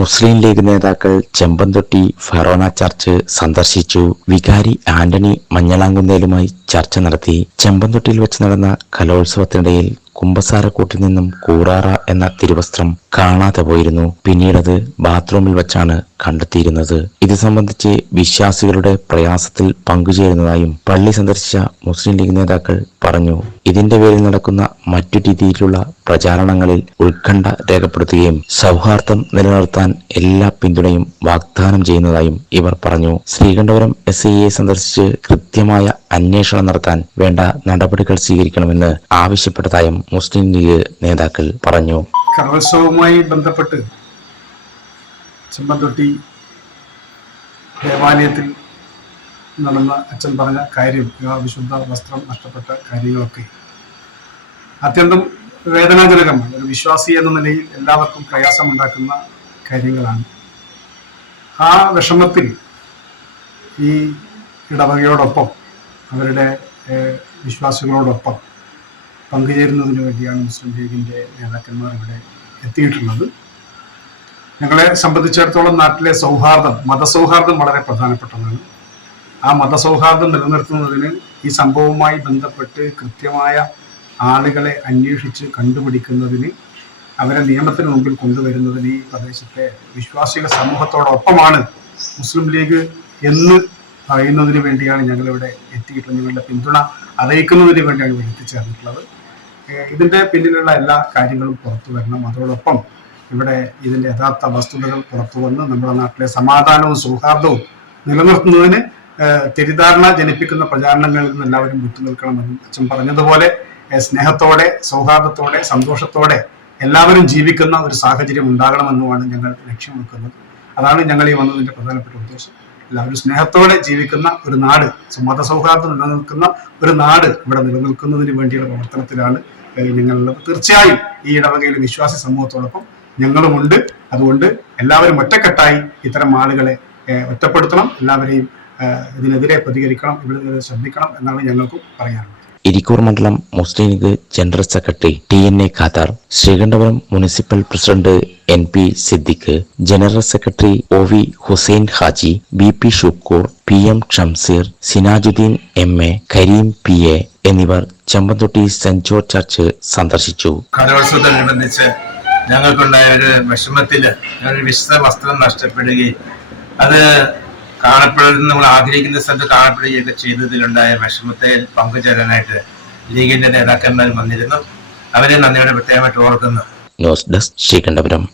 മുസ്ലിം league നേതാക്കൾ Chempanthotti Forane church സന്ദർശിച്ചു. വികാരി ആന്റണി മഞ്ഞളാങ്കുന്നേലുമായി ചർച്ച നടത്തി. ചെമ്പന്തൊട്ടിയിൽ വെച്ച് നടന്ന കലോത്സവത്തിനിടയിൽ കുമ്പസാരക്കൂട്ടിൽ നിന്നും കൂറാറ എന്ന തിരുവസ്ത്രം കാണാതെ പോയിരുന്നു. പിന്നീടത് ബാത്റൂമിൽ വച്ചാണ് കണ്ടെത്തിയിരുന്നത്. ഇത് സംബന്ധിച്ച് വിശ്വാസികളുടെ പ്രയാസത്തിൽ പങ്കുചേരുന്നതായും പള്ളി സന്ദർശിച്ച മുസ്ലിം ലീഗ് നേതാക്കൾ പറഞ്ഞു. ഇതിന്റെ പേരിൽ നടക്കുന്ന മറ്റു രീതിയിലുള്ള പ്രചാരണങ്ങളിൽ ഉത്കണ്ഠ രേഖപ്പെടുത്തുകയും സൗഹാർദ്ദം നിലനിർത്താൻ എല്ലാ പിന്തുണയും വാഗ്ദാനം ചെയ്യുന്നതായും ഇവർ പറഞ്ഞു. ശ്രീകണ്ഠപുരം എസ് ഐയെ സന്ദർശിച്ച് കൃത്യമായ അന്വേഷണം നടത്താൻ വേണ്ട നടപടികൾ സ്വീകരിക്കണമെന്ന് ആവശ്യപ്പെട്ടതായും മുസ്ലിം ലീഗ് നേതാക്കൾ പറഞ്ഞു. കലോത്സവവുമായി ബന്ധപ്പെട്ട് ചെമ്പന്തൊട്ടി ദേവാലയത്തിൽ നടന്ന അച്ഛൻ പറഞ്ഞ കാര്യം വിശുദ്ധ വസ്ത്രം നഷ്ടപ്പെട്ട കാര്യങ്ങളൊക്കെ അത്യന്തം വേദനാജനകമാണ്. ഒരു വിശ്വാസി എന്ന നിലയിൽ എല്ലാവർക്കും പ്രയാസമുണ്ടാക്കുന്ന കാര്യങ്ങളാണ്. ആ വിഷമത്തിൽ ഈ ഇടവകയോടൊപ്പം അവരുടെ വിശ്വാസികളോടൊപ്പം പങ്കുചേരുന്നതിന് വേണ്ടിയാണ് മുസ്ലിം ലീഗിന്റെ നേതാക്കന്മാർ ഇവിടെ എത്തിയിട്ടുള്ളത്. ഞങ്ങളെ സംബന്ധിച്ചിടത്തോളം നാട്ടിലെ സൗഹാർദ്ദം മതസൗഹാർദ്ദം വളരെ പ്രധാനപ്പെട്ടതാണ്. ആ മതസൗഹാർദ്ദം നിലനിർത്തുന്നതിന് ഈ സംഭവവുമായി ബന്ധപ്പെട്ട് കൃത്യമായ ആളുകളെ അന്വേഷിച്ച് കണ്ടുപിടിക്കുന്നതിന് അവരെ നിയമത്തിന് മുമ്പിൽ കൊണ്ടുവരുന്നതിന് ഈ പ്രദേശത്തെ വിശ്വാസിക സമൂഹത്തോടൊപ്പമാണ് മുസ്ലിം ലീഗ് എന്ന് പറയുന്നതിന് വേണ്ടിയാണ് ഞങ്ങളിവിടെ എത്തിയിട്ടുള്ളത്. ഞങ്ങളുടെ പിന്തുണ അറിയിക്കുന്നതിന് വേണ്ടിയാണ് ഇവിടെ എത്തിച്ചേർന്നിട്ടുള്ളത്. ഇതിന്റെ പിന്നിലുള്ള എല്ലാ കാര്യങ്ങളും പുറത്തു വരണം. അതോടൊപ്പം ഇവിടെ ഇതിന്റെ യഥാർത്ഥ വസ്തുതകൾ പുറത്തു വന്ന് നമ്മുടെ നാട്ടിലെ സമാധാനവും സൗഹാർദ്ദവും നിലനിർത്തുന്നതിന് തെറ്റിദ്ധാരണ ജനിപ്പിക്കുന്ന പ്രചാരണങ്ങളിൽ നിന്ന് എല്ലാവരും വിട്ടുനിൽക്കണമെന്നും അച്ഛൻ പറഞ്ഞതുപോലെ സ്നേഹത്തോടെ സൗഹാർദ്ദത്തോടെ സന്തോഷത്തോടെ എല്ലാവരും ജീവിക്കുന്ന ഒരു സാഹചര്യം ഉണ്ടാകണമെന്നുമാണ് ഞങ്ങൾ ലക്ഷ്യം വെക്കുന്നത്. അതാണ് ഞങ്ങൾ ഈ വന്നതിന്റെ പ്രധാനപ്പെട്ട ഉദ്ദേശം. എല്ലാവരും സ്നേഹത്തോടെ ജീവിക്കുന്ന ഒരു നാട് മതസൗഹാർദ്ദം നിലനിൽക്കുന്ന ഒരു നാട് ഇവിടെ നിലനിൽക്കുന്നതിന് വേണ്ടിയുള്ള പ്രവർത്തനത്തിലാണ് ഞങ്ങളുള്ളത് തീർച്ചയായും ഈ ഇടവകയിലെ വിശ്വാസി സമൂഹത്തോടൊപ്പം ഞങ്ങളുമുണ്ട് അതുകൊണ്ട് എല്ലാവരും ഒറ്റക്കെട്ടായി ഇത്തരം ആളുകളെ ഒറ്റപ്പെടുത്തണം. എല്ലാവരെയും ഇതിനെതിരെ പ്രതികരിക്കണം ഇവിടെ ശ്രദ്ധിക്കണം എന്നാണ് ഞങ്ങൾക്കും പറയാനുള്ളത്. ഇരിക്കൂർ മണ്ഡലം Muslim League general secretary T N A Khader Sreekandapuram municipal president N P Siddique general secretary O V Hussain Haji B P Shukoor P M Shamseer Sinajuddin M A Kareem P A എന്നിവർ Chempanthotty saint George church സന്ദർശിച്ചു. കലോത്സവത്തോടനുബന്ധിച്ച് ഞങ്ങൾക്കുണ്ടായ ഒരു വിഷമത്തിൽ ഒരു വസ്ത്രം നഷ്ടപ്പെടുകയും അത് കാണപ്പെടുന്ന നമ്മൾ ആഗ്രഹിക്കുന്ന സ്ഥലത്ത് കാണപ്പെടുകയൊക്കെ ചെയ്തതിലുണ്ടായ വിഷമത്തെ പങ്കുചേരാനായിട്ട് ലീഗിന്റെ നേതാക്കന്മാർ വന്നിരുന്നു. അവരെ നന്ദിയോടെ പ്രത്യേകമായിട്ട് ഓർക്കുന്നു. News desk Sreekandapuram.